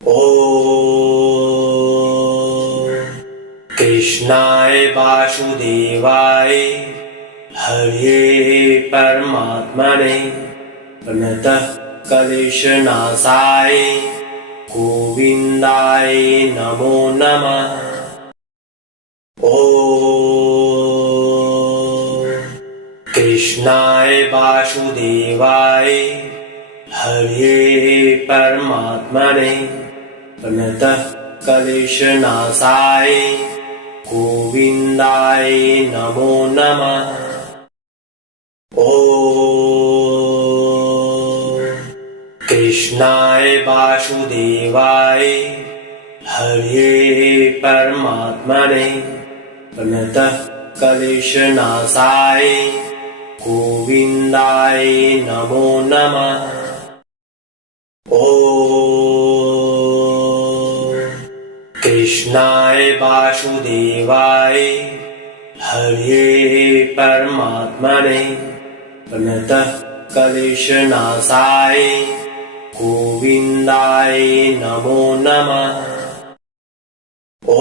ॐ कृष्णाय वासुदेवाय हरये परमात्मने प्रणतः क्लेशनाशाय गोविन्दाय नमो नमः। ॐ कृष्णाय वासुदेवाय हरये परमात्मने प्रणतः क्लेशनाशाय गोविन्दाय नमो नमः। ॐ कृष्णाय वासुदेवाय हरये परमात्मने प्रणतः क्लेशनाशाय गोविन्दाय नमो नमः। ॐ कृष्णाय वासुदेवाय हरये परमात्मने प्रणतः क्लेशनाशाय गोविन्दाय नमो नमः। ॐ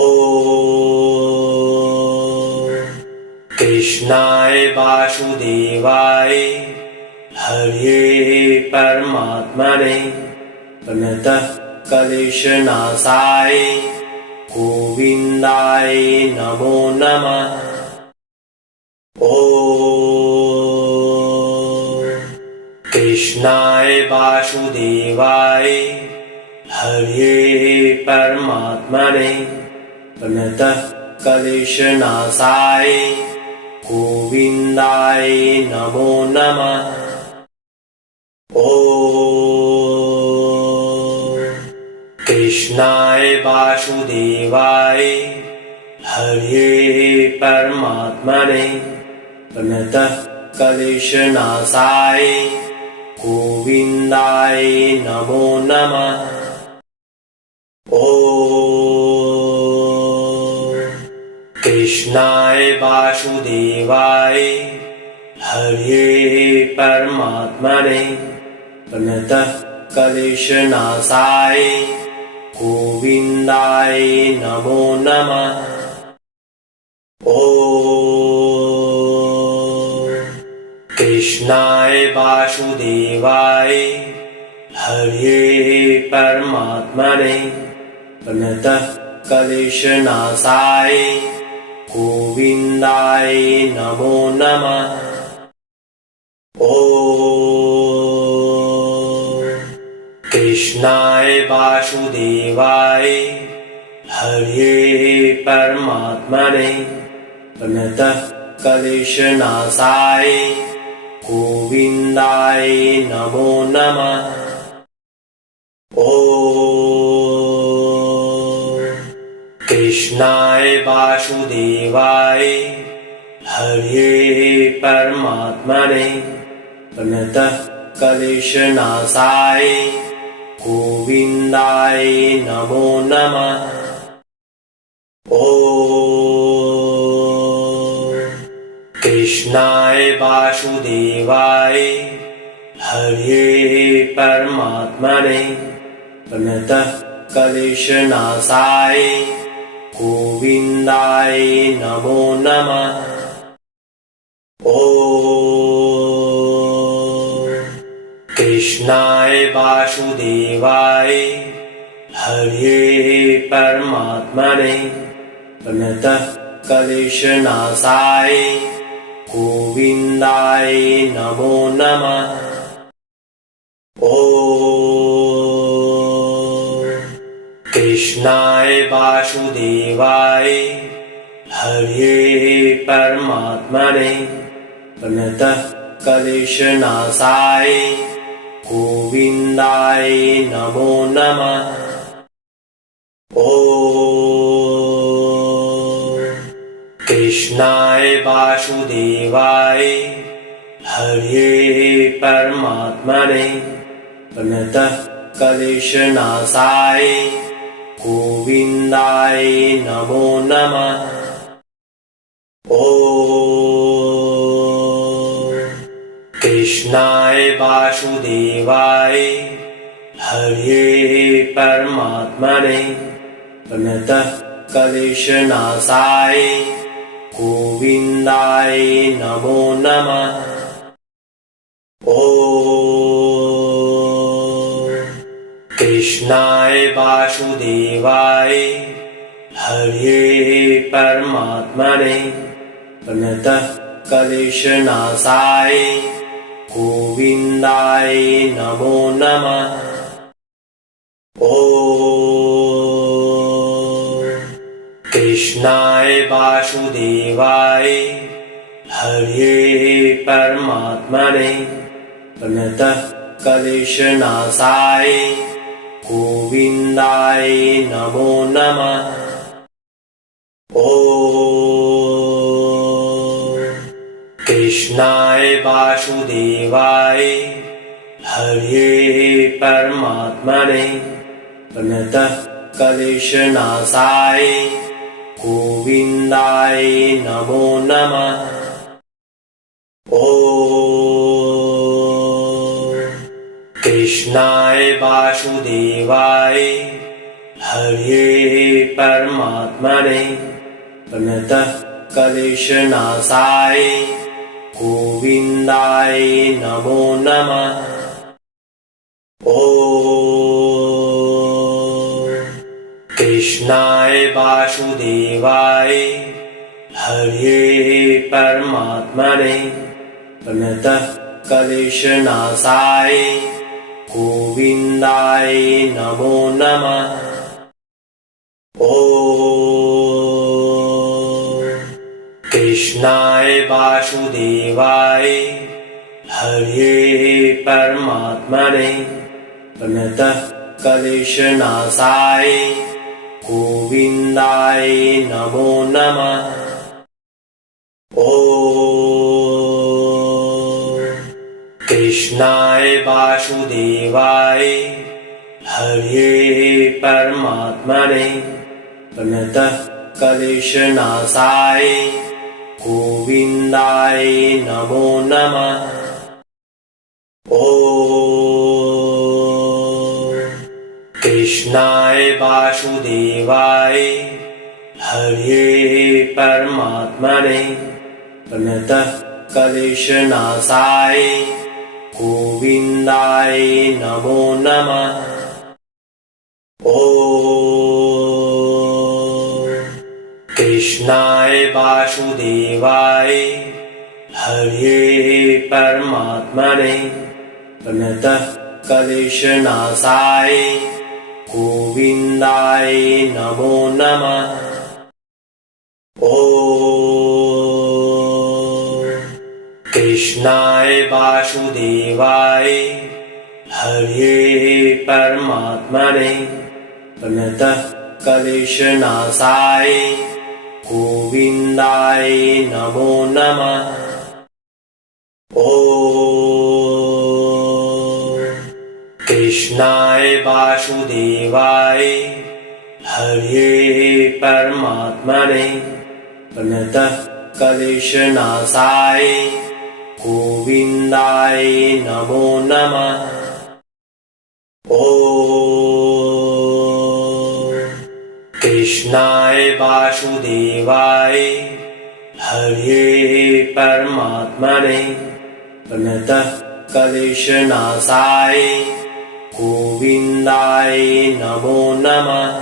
कृष्णाय वासुदेवाय हरये परमात्मने प्रणतः क्लेशनाशाय गोविन्दाय नमो नमः। ॐ कृष्णाय वासुदेवाय हरये परमात्मने प्रणतः क्लेशनाशाय गोविन्दाय नमो नमः। ॐ कृष्णाय वासुदेवाय हरये परमात्मने प्रणतः क्लेशनाशाय गोविन्दाय नमो नमः। ॐ कृष्णाय वासुदेवाय हरये परमात्मने प्रणतः क्लेशनाशाय गोविन्दाय नमो नमः। ॐ कृष्णाय वासुदेवाय हरये परमात्मने प्रणतः क्लेशनाशाय गोविन्दाय नमो नमः। ॐ कृष्णाय वासुदेवाय हरये परमात्मने प्रणतः क्लेशनाशाय गोविन्दाय नमो नमः। ॐ कृष्णाय वासुदेवाय हरये परमात्मने प्रणतः क्लेशनाशाय गोविन्दाय नमो नमः। ॐ कृष्णाय वासुदेवाय हरये परमात्मने प्रणतः क्लेशनाशाय गोविन्दाय नमो नमः। ॐ कृष्णाय वासुदेवाय हरये परमात्मने प्रणतः क्लेशनाशाय गोविन्दाय नमो नमः। ॐ कृष्णाय वासुदेवाय हरये परमात्मने प्रणतः क्लेशनाशाय गोविन्दाय नमो नमः। ॐ कृष्णाय वासुदेवाय हरये परमात्मने प्रणतः क्लेशनाशाय गोविन्दाय नमो नमः। ॐ कृष्णाय वासुदेवाय हरे परमात्मने प्रणतः क्लेशनाशाय गोविन्दाय नमो नमः। कृष्णाय वासुदेवाय हरे परमात्मने प्रणतः क्लेशनाशाय गोविन्दाय नमो नमः। कृष्णाय वासुदेवाय हरे परमात्मने प्रणतः क्लेशनाशाय गोविन्दाय नमो नमः। कृष्णाय वासुदेवाय हरे परमात्मने प्रणतः क्लेशनाशाय गोविन्दाय नमो नमः। कृष्णाय वासुदेवाय हरे परमात्मने प्रणतः क्लेशनाशाय गोविन्दाय नमो नमः। कृष्णाय वासुदेवाय हरे परमात्मने प्रणतः क्लेशनाशाय गोविन्दाय नमो नमः। कृष्णाय वासुदेवाय हरे परमात्मने प्रणतः क्लेशनाशाय गोविन्दाय नमो नमः। कृष्णाय वासुदेवाय हरे परमात्मने प्रणतः क्लेशनाशाय गोविन्दाय नमो नमः। कृष्णाय वासुदेवाय हरे परमात्मने प्रणतः क्लेशनाशाय गोविन्दाय नमो नमः। कृष्णाय वासुदेवाय हरे परमात्मने प्रणतः क्लेशनाशाय गोविन्दाय नमो नमः। कृष्णाय वासुदेवाय हरे परमात्मने प्रणतः क्लेशनाशाय गोविन्दाय नमो नमः। कृष्णाय वासुदेवाय हरे परमात्मने प्रणतः क्लेशनाशाय गोविन्दाय नमो नमः। कृष्णाय वासुदेवाय हरे परमात्मने प्रणतः क्लेशनाशाय गोविन्दाय नमो नमः।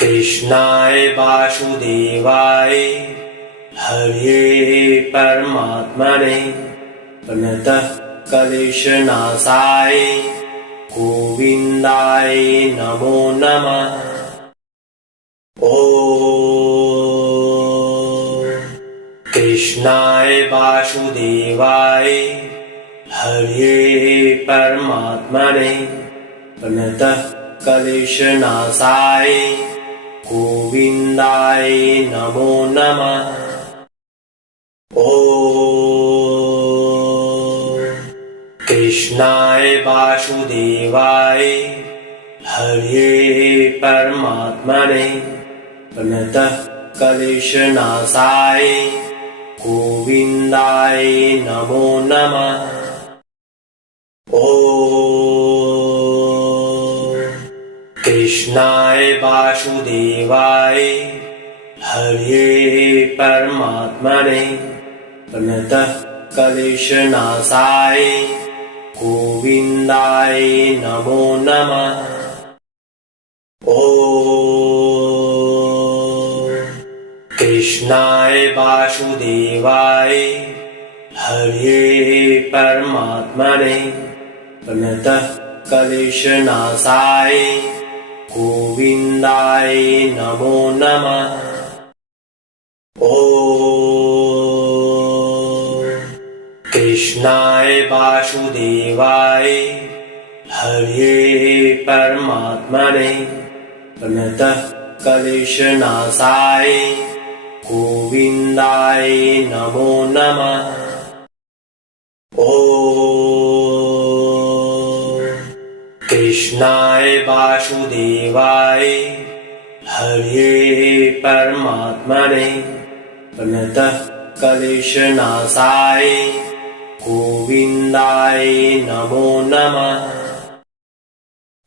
कृष्णाय वासुदेवाय हरे परमात्मने प्रणतः क्लेशनाशाय गोविन्दाय नमो नमः। कृष्णाय वासुदेवाय हरे परमात्मने प्रणतः क्लेशनाशाय गोविन्दाय नमो नमः। कृष्णाय वासुदेवाय हरे परमात्मने प्रणतः क्लेशनाशाय गोविन्दाय नमो नमः। ॐ कृष्णाय वासुदेवाय हरे परमात्मने प्रणतः क्लेशनाशाय गोविन्दाय नमो नमः। ॐ कृष्णाय वासुदेवाय हरे परमात्मने प्रणतः क्लेशनाशाय गोविन्दाय नमो नमः। ॐ कृष्णाय वासुदेवाय हरे परमात्मने प्रणतः क्लेशनाशाय गोविन्दाय नमो नमः। ॐ कृष्णाय वासुदेवाय हरे परमात्मने प्रणतः क्लेशनाशाय गोविन्दाय नमो नमः।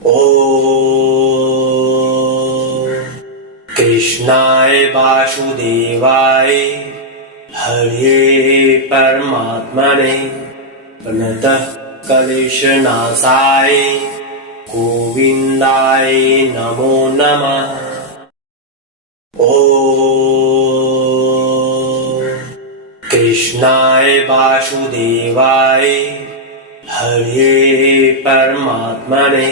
ॐ कृष्णाय वासुदेवाय हरे परमात्मने प्रणतः क्लेशनाशाय गोविन्दाय नमो नमः। ॐ कृष्णाय वासुदेवाय हरे परमात्मने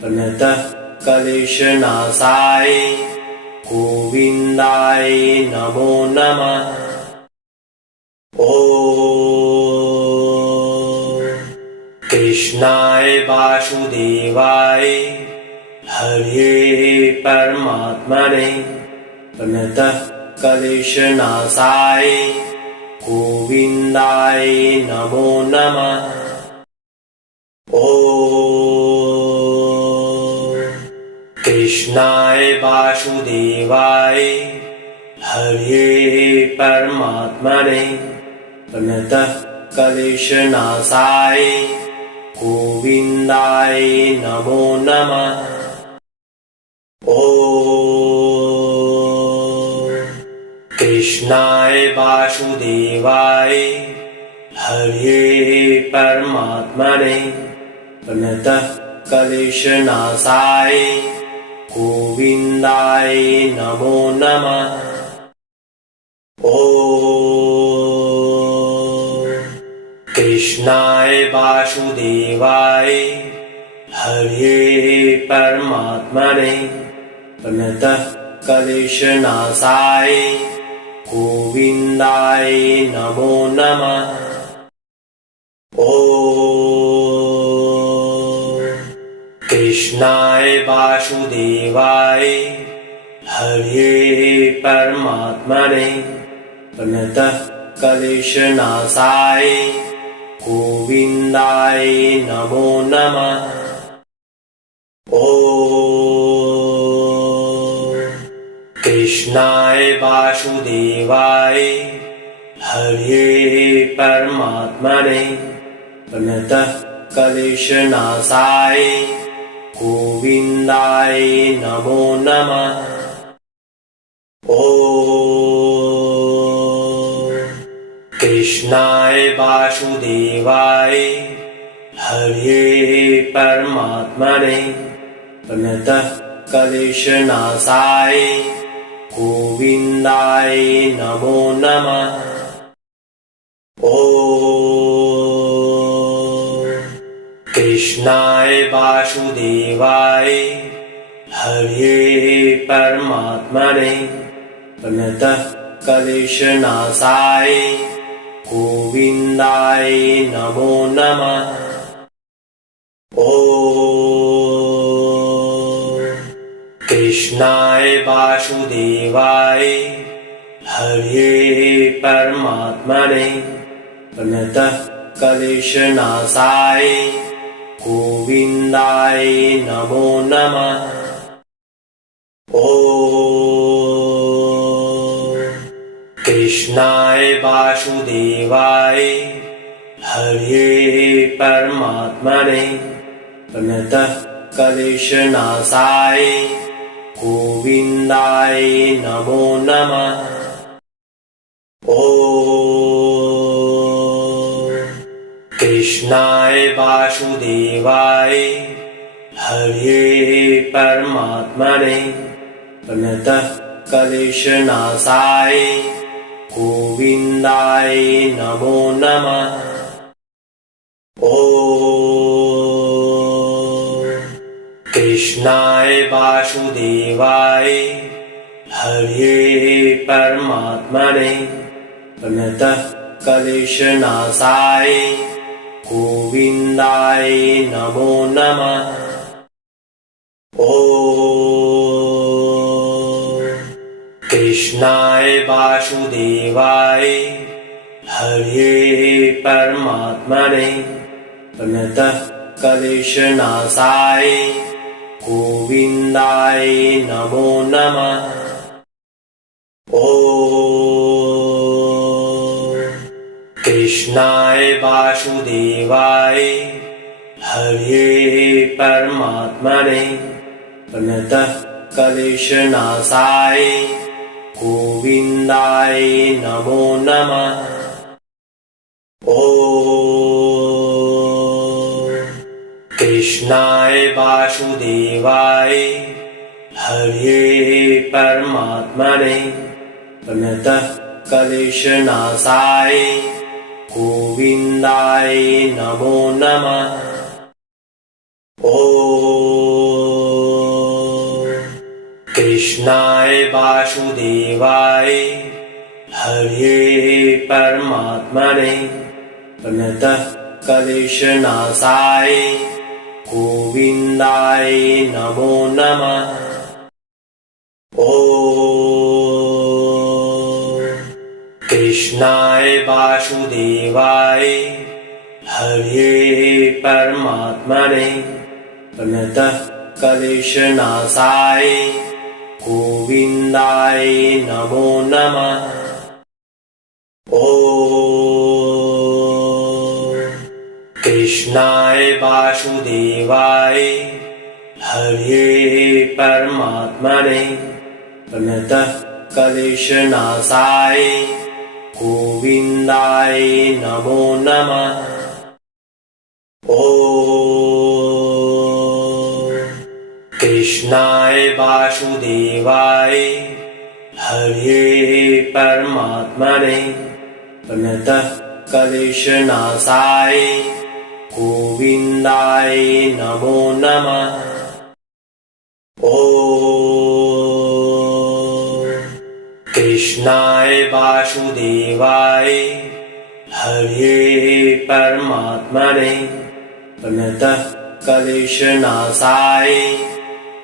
प्रणतः क्लेशनाशाय गोविन्दाय नमो नमः। ॐ कृष्णाय वासुदेवाय हरे परमात्मने प्रणतः क्लेशनाशाय गोविन्दाय नमो नमः। ॐ कृष्णाय वासुदेवाय हरे परमात्मने प्रणतः क्लेशनाशाय गोविन्दाय नमो नमः। ॐ कृष्णाय वासुदेवाय हरे परमात्मने प्रणतः क्लेशनाशाय गोविन्दाय नमो नमः। ॐ कृष्णाय वासुदेवाय हरे परमात्मने प्रणतः क्लेशनाशाय गोविन्दाय नमो नमः। ॐ कृष्णाय वासुदेवाय हरे परमात्मने प्रणतः क्लेशनाशाय गोविन्दाय नमो नमः। ॐ कृष्णाय वासुदेवाय हरे परमात्मने प्रणतः क्लेशनाशाय गोविन्दाय नमो नमः। ॐ कृष्णाय वासुदेवाय हरे परमात्मने प्रणतः क्लेशनाशाय गोविन्दाय नमो नमः। ॐ कृष्णाय वासुदेवाय हरे परमात्मने प्रणतः क्लेशनाशाय गोविन्दाय नमो नमः। ॐ कृष्णाय वासुदेवाय हरे परमात्मने प्रणतः क्लेशनाशाय गोविन्दाय नमो नमः। ॐ कृष्णाय कृष्णाय वासुदेवाय हरे परमात्मने प्रणतः क्लेशनाशाय गोविन्दाय नमो नमः। ॐ कृष्णाय वासुदेवाय हरे परमात्मने प्रणतः क्लेशनाशाय गोविन्दाय नमो नमः। ॐ कृष्णाय वासुदेवाय हरे परमात्मने प्रणतः क्लेशनाशाय गोविन्दाय नमो नमः। ॐ कृष्णाय वासुदेवाय हरे परमात्मने प्रणतः क्लेशनाशाय गोविन्दाय नमो नमः। ॐ कृष्णाय वासुदेवाय हरे परमात्मने प्रणतः क्लेशनाशाय गोविन्दाय नमो नमः। ॐ कृष्णाय वासुदेवाय हरे परमात्मने प्रणतः क्लेशनाशाय गोविन्दाय नमो नमः। ॐ कृष्णाय वासुदेवाय हरे परमात्मने प्रणतः क्लेशनाशाय गोविन्दाय नमो नमः। ॐ कृष्णाय वासुदेवाय हरे परमात्मने प्रणतः क्लेशनाशाय गोविन्दाय नमो नमः। ॐ कृष्णाय वासुदेवाय हरे परमात्मने प्रणतः क्लेशनाशाय गोविन्दाय नमो नमः। ॐ कृष्णाय वासुदेवाय हरे परमात्मने प्रणतः क्लेशनाशाय गोविन्दाय नमो नमः। ॐ कृष्णाय वासुदेवाय हरे परमात्मने प्रणतः क्लेशनाशाय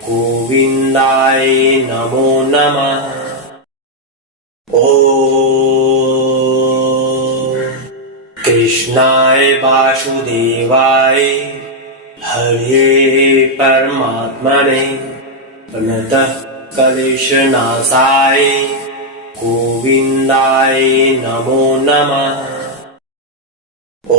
गोविन्दाय नमो नमः। ॐ कृष्णाय वासुदेवाय हरे परमात्मने प्रणतः क्लेशनाशाय गोविन्दाय नमो नमः। ॐ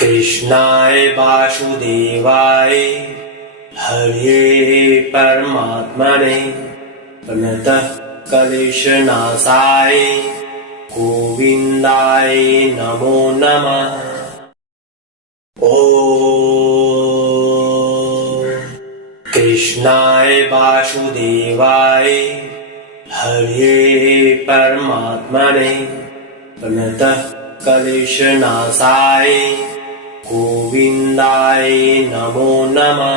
कृष्णाय वासुदेवाय हरे परमात्मने प्रणतः क्लेशनाशाय गोविन्दाय नमो नमः। ॐ कृष्णाय वासुदेवाय हरे परमात्मने प्रणतः क्लेशनाशाय गोविन्दाय नमो नमः।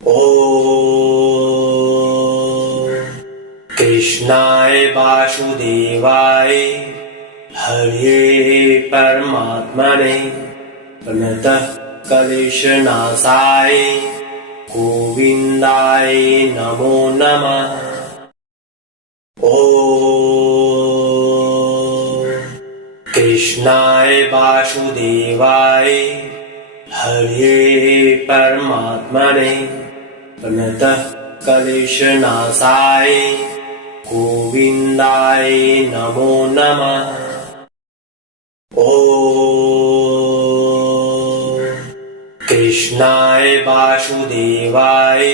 ॐ कृष्णाय वासुदेवाय हरे परमात्मने प्रणतः क्लेशनाशाय गोविन्दाय नमो नमः। ॐ कृष्णाय वासुदेवाय हरे परमात्मने प्रणतः क्लेशनाशाय गोविन्दाय नमो नमः। कृष्णाय वासुदेवाय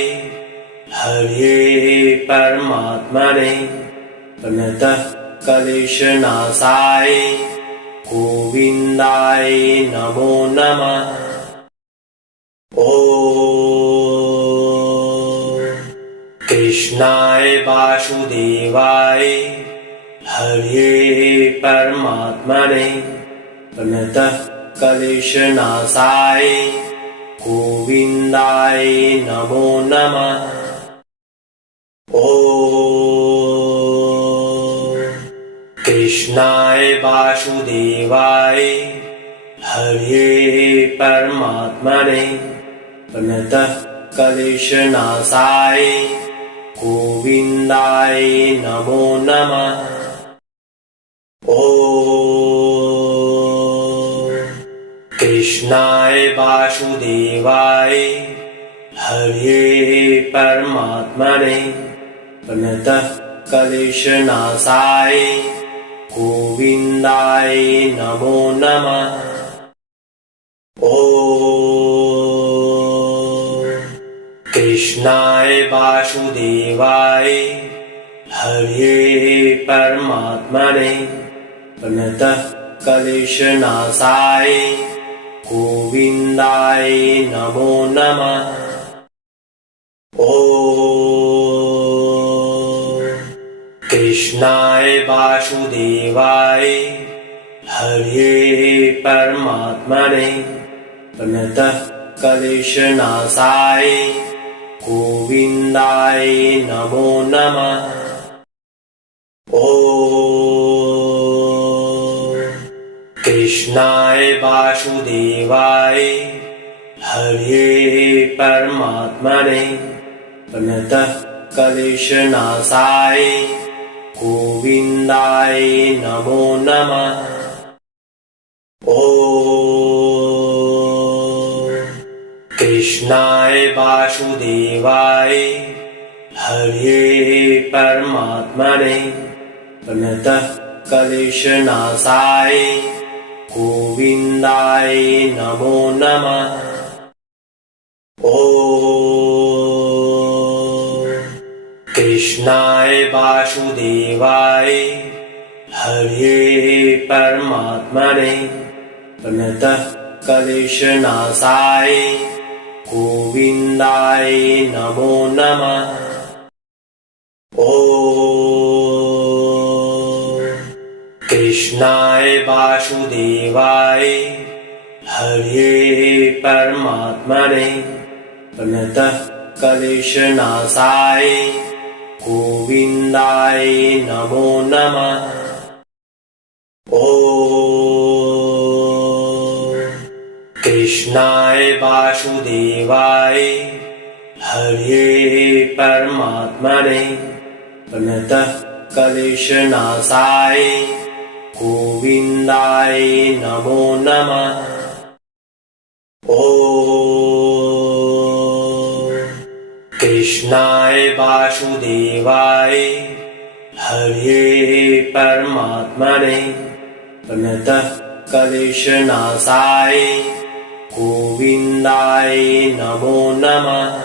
हरे परमात्मने प्रणतः क्लेशनाशाय गोविन्दाय नमो नमः। कृष्णाय वासुदेवाय हरे परमात्मने प्रणतः क्लेशनाशाय गोविन्दाय नमो नमः। कृष्णाय वासुदेवाय हरे परमात्मने प्रणतः क्लेशनाशाय गोविन्दाय नमो नमः। कृष्णाय वासुदेवाय हरे परमात्मने प्रणतः क्लेशनाशाय गोविन्दाय नमो नमः। कृष्णाय वासुदेवाय हरे परमात्मने प्रणतः क्लेशनाशाय गोविन्दाय नमो नमः। कृष्णाय वासुदेवाय हरे परमात्मने प्रणतः क्लेशनाशाय गोविन्दाय नमो नमः। कृष्णाय वासुदेवाय हरे परमात्मने प्रणतः क्लेशनाशाय गोविन्दाय नमो नमः। कृष्णाय वासुदेवाय हरे परमात्मने प्रणतः क्लेशनाशाय गोविन्दाय नमो नमः। कृष्णाय वासुदेवाय हरे परमात्मने प्रणतः क्लेशनाशाय गोविन्दाय नमो नमः। कृष्णाय वासुदेवाय हरे परमात्मने प्रणतः क्लेशनाशाय गोविन्दाय नमो नमः। कृष्णाय वासुदेवाय हरे परमात्मने प्रणतः क्लेशनाशाय गोविन्दाय नमो नमः। कृष्णाय वासुदेवाय हरे परमात्मने प्रणतः क्लेशनाशाय गोविन्दाय नमो नमः।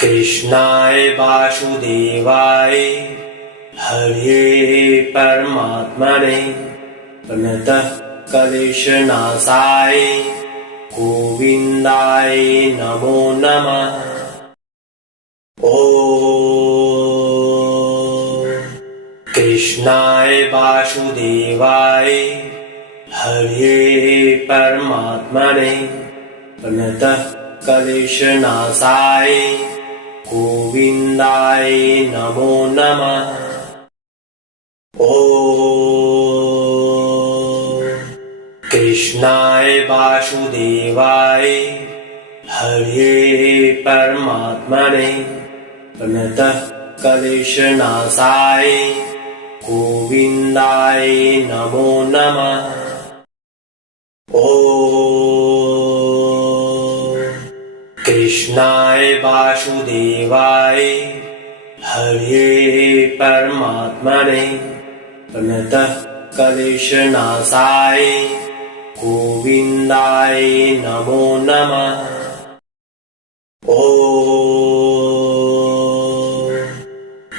कृष्णाय वासुदेवाय हरे परमात्मने प्रणतः क्लेशनाशाय गोविन्दाय नमो नमः। कृष्णाय वासुदेवाय हरे परमात्मने प्रणतः क्लेशनाशाय गोविन्दाय नमो नमः। कृष्णाय वासुदेवाय हरे परमात्मने प्रणतः क्लेशनाशाय गोविन्दाय नमो नमः। कृष्णाय वासुदेवाय हरे परमात्मने प्रणतः क्लेशनाशाय गोविन्दाय नमो नमः।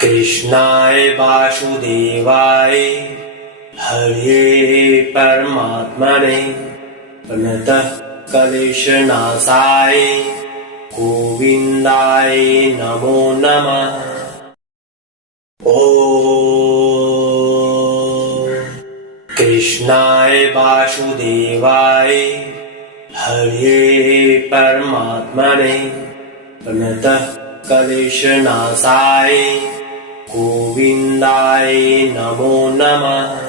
कृष्णाय वासुदेवाय हरे परमात्मने प्रणतः क्लेशनाशाय गोविन्दाय नमो नमः। कृष्णाय वासुदेवाय हरे परमात्मने प्रणतः क्लेशनाशाय गोविन्दाय नमो नमः।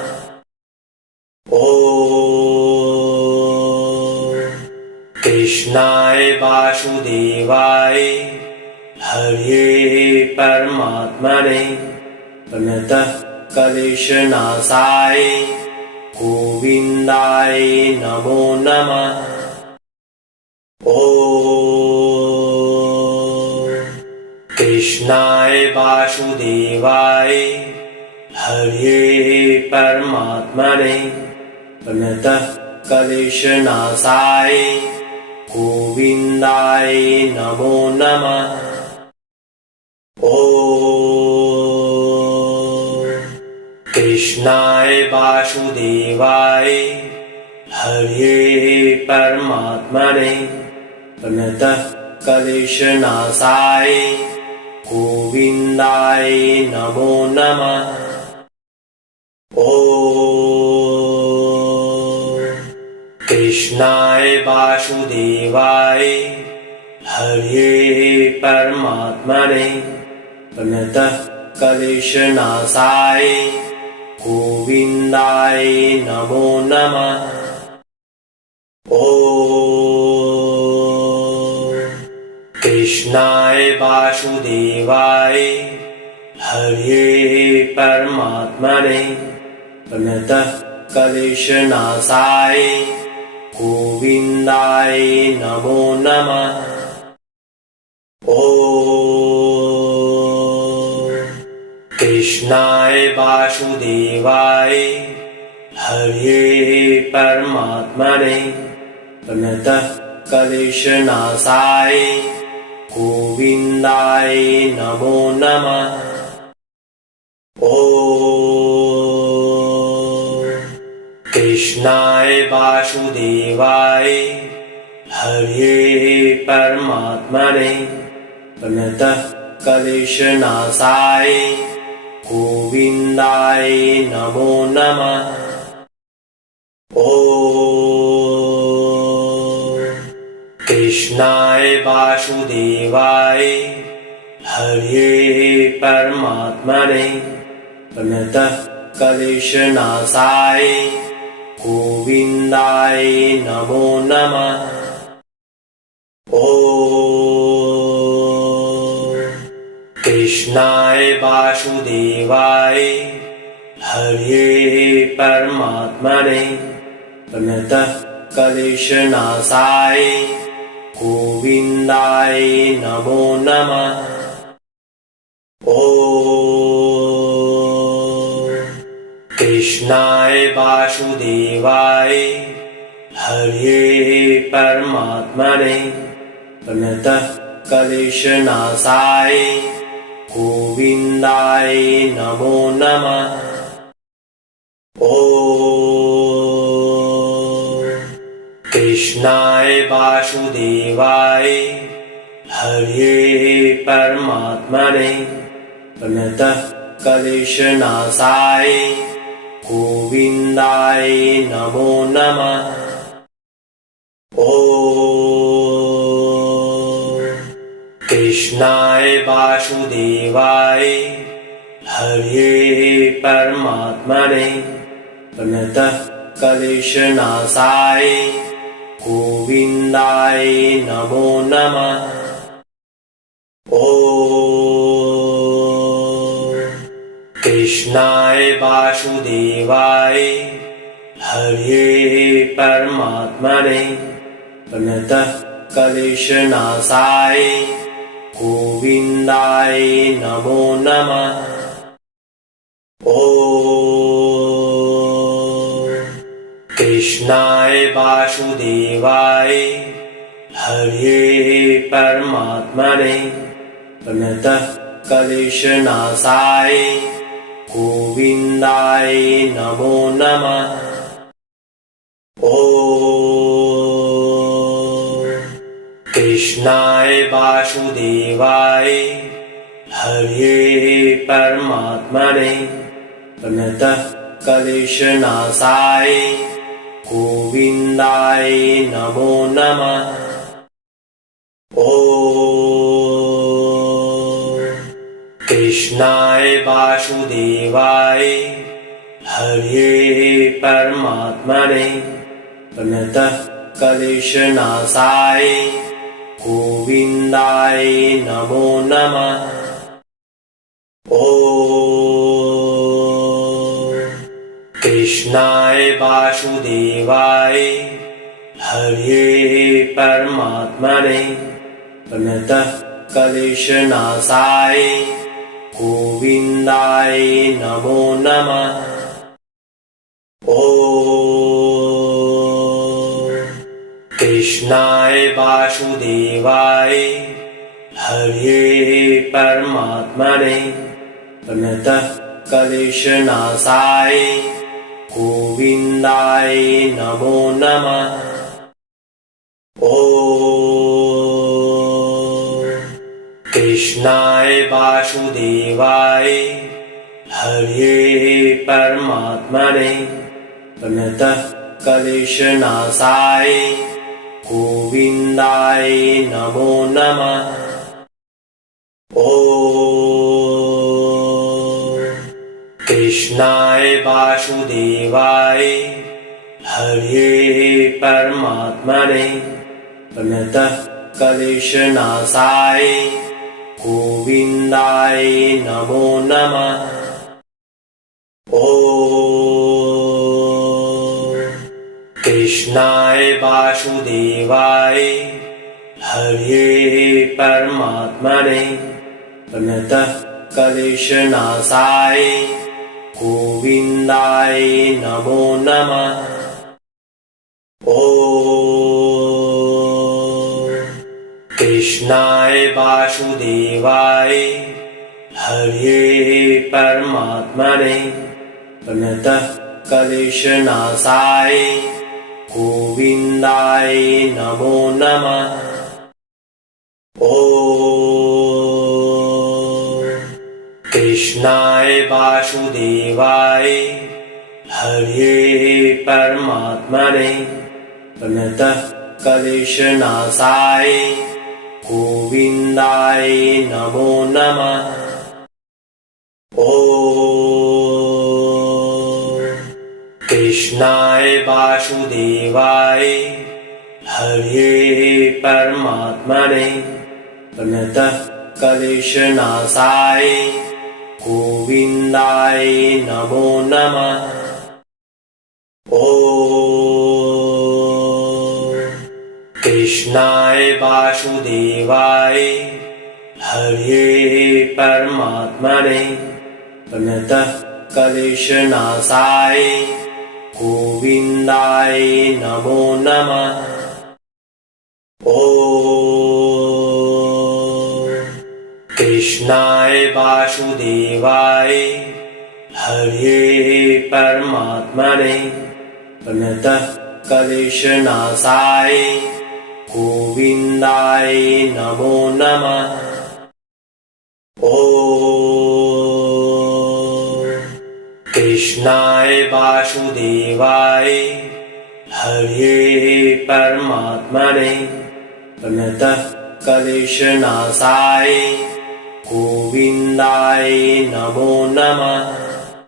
कृष्णाय वासुदेवाय हरे परमात्मने प्रणतः क्लेशनाशाय गोविन्दाय नमो नमः। कृष्णाय वासुदेवाय हरे परमात्मने प्रणतः क्लेशनाशाय गोविन्दाय नमो नमः। कृष्णाय वासुदेवाय हरे परमात्मने प्रणतः क्लेशनाशाय गोविन्दाय नमो नमः। कृष्णाय वासुदेवाय हरे परमात्मने प्रणतः क्लेशनाशाय गोविन्दाय नमो नमः। कृष्णाय वासुदेवाय हरे परमात्मने प्रणतः क्लेशनाशाय गोविन्दाय नमो नमः। कृष्णाय वासुदेवाय हरे परमात्मने प्रणतः क्लेशनाशाय गोविन्दाय नमो नमः। कृष्णाय वासुदेवाय हरे परमात्मने प्रणतः क्लेशनाशाय गोविन्दाय नमो नमः। कृष्णाय वासुदेवाय हरे परमात्मने प्रणतः क्लेशनाशाय गोविन्दाय नमो नमः। कृष्णाय वासुदेवाय हरे परमात्मने प्रणतः क्लेशनाशाय गोविन्दाय नमो नमः। कृष्णाय वासुदेवाय हरे परमात्मने प्रणतः क्लेशनाशाय गोविन्दाय नमो नमः। कृष्णाय वासुदेवाय हरे परमात्मने प्रणतः क्लेशनाशाय गोविन्दाय नमो नमः। कृष्णाय वासुदेवाय हरे परमात्मने प्रणतः क्लेशनाशाय गोविन्दाय नमो नमः। कृष्णाय वासुदेवाय हरे परमात्मने प्रणतः क्लेशनाशाय गोविन्दाय नमो नमः। ॐ कृष्णाय वासुदेवाय हरे परमात्मने प्रणतः क्लेशनाशाय गोविन्दाय नमो नमः। ॐ कृष्णाय वासुदेवाय हरे परमात्मने प्रणतः क्लेशनाशाय गोविन्दाय नमो नमः। ॐ कृष्णाय वासुदेवाय हरे परमात्मने प्रणतः क्लेशनाशाय गोविन्दाय नमो नमः। ॐ कृष्णाय वासुदेवाय हरे परमात्मने प्रणतः क्लेशनाशाय गोविन्दाय नमो नमः। ॐ कृष्णाय वासुदेवाय हरे परमात्मने प्रणतः क्लेशनाशाय गोविन्दाय नमो नमः। ॐ कृष्णाय वासुदेवाय हरे परमात्मने प्रणतः क्लेशनाशाय गोविन्दाय नमो नमः। ॐ कृष्णाय वासुदेवाय हरे परमात्मने प्रणतः क्लेशनाशाय गोविन्दाय नमो नमः। ॐ कृष्णाय वासुदेवाय हरे परमात्मने प्रणतः क्लेशनाशाय गोविन्दाय नमो नमः। ॐ कृष्णाय वासुदेवाय हरे परमात्मने प्रणतः क्लेशनाशाय गोविन्दाय नमो नमः। ॐ कृष्णाय वासुदेवाय हरे परमात्मने प्रणतः क्लेशनाशाय गोविन्दाय नमो नमः। ॐ कृष्णाय वासुदेवाय हरे परमात्मने प्रणतः क्लेशनाशाय गोविन्दाय नमो नमः। ॐ कृष्णाय वासुदेवाय हरे परमात्मने प्रणतः क्लेशनाशाय गोविन्दाय नमो नमः। ॐ कृष्णाय वासुदेवाय हरे परमात्मने प्रणतः क्लेशनाशाय गोविन्दाय नमो नमः। ॐ कृष्णाय वासुदेवाय हरे परमात्मने प्रणतः क्लेशनाशाय गोविन्दाय नमो नमः।